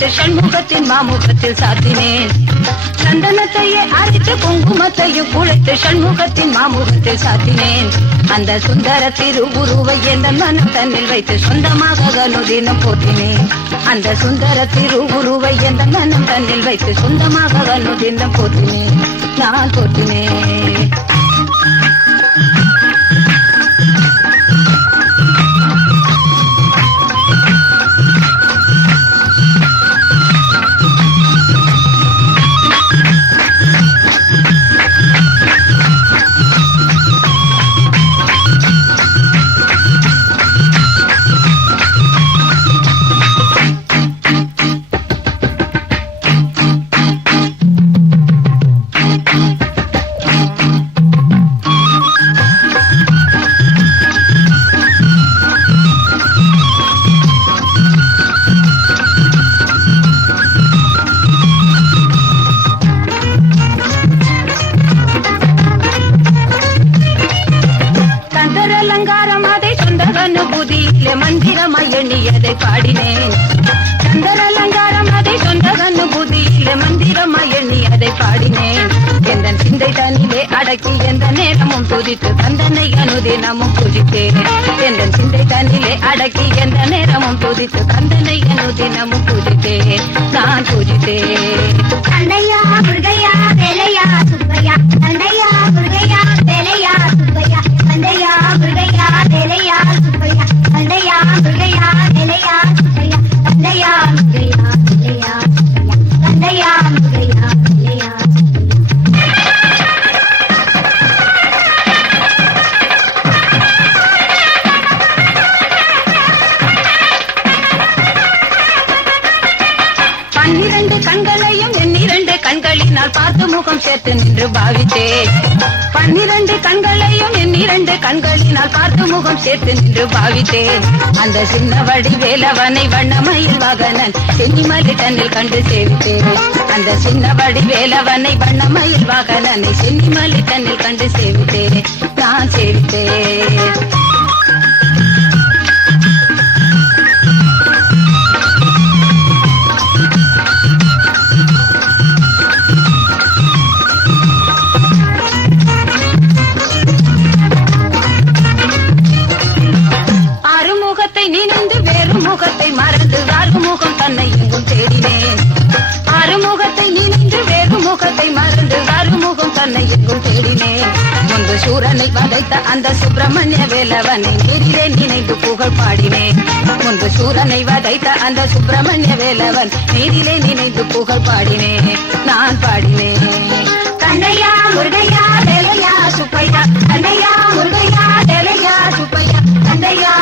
வைத்து சண்முகத்தின் மாமுகத்தில் சாத்தினேன். சந்தனத்தையே அரைத்து குங்குமத்தையும் குழைத்து சண்முகத்தின் மாமுகத்தில் சாத்தினேன். அந்த சுந்தர திருவுருவை எந்த மனம் தன்னில் வைத்து சொந்தமாக அனுதினம் போற்றினேன். அந்த சுந்தர திருவுருவை எந்த மனம் தன்னில் வைத்து சொந்தமாக அனுதினம் போற்றினேன். நான் போற்றினேன். மந்திரமாய் எண்ணியதை பாடினேன். சந்தர அலங்காரம் அதை சொந்த அனுபூதியிலே மந்திரமாய் எண்ணியதை பாடினேன். எந்த சிந்தை தனிலே அடக்கி எந்த நேரமும் துதித்து தந்தனை அனுதினமும் பூஜித்தேன். எந்த சிந்தை தனிலே அடக்கி எந்த நேரமும் துதித்து தந்தனை அனுதினமும் பூஜித்தேன். நான் பூஜித்தேன். தந்தையா முருகையா வேலையா சுப்பையா, தந்தையா முருகையா வேலையா சுப்பையா, தந்தையா முருகையா வேலையா சுப்பையா, தந்தையா முருகையா வேலையா சுப்பையா, தந்தையா முருகையா வேலையா சுப்பையா, தந்தையா முருகையா வேலையா பன்னிரண்டு கண்களையும் எண்ணிரண்டு கண்களினால் பார்த்து முகம் சேர்த்து நின்று பாவித்தேன். 12 கண்களையும் எண்ணிரண்டு கண்களினால் பார்த்து முகம் சேர்த்து நின்று பாவித்தேன். அந்த சின்ன வடிவேலவனை வண்ணமயில் வாகனன் சென்னிமலை தன்னில் கண்டு சேவித்தேன். அந்த சின்ன வடிவேலவனை வண்ணமயில் வாகனனை சென்னிமலை தன்னில் கண்டு சேவித்தேன். நான் சேவித்தேன். நினைந்து வேறு முகத்தை மறந்து ஆறுமுகம் தன்னை எங்கும் தேடினேன். ஆறுமுகத்தை நினைந்து வேறு முகத்தை மறந்து ஆறுமுகம் தன்னை எங்கும் தேடினேன். முன்பு சூரனை வதைத்த அந்த சுப்பிரமணிய வேலவனை நேரிலே நினைந்து புகழ் பாடினேன். முன்பு சூரனை வதைத்த அந்த சுப்பிரமணிய வேலவன் நேரிலே நினைந்து புகழ் பாடினேன். நான் பாடினேன். தந்தையா முருகையா வேலையா சுப்பையா, தந்தையா முருகையா வேலையா சுப்பையா, தந்தையா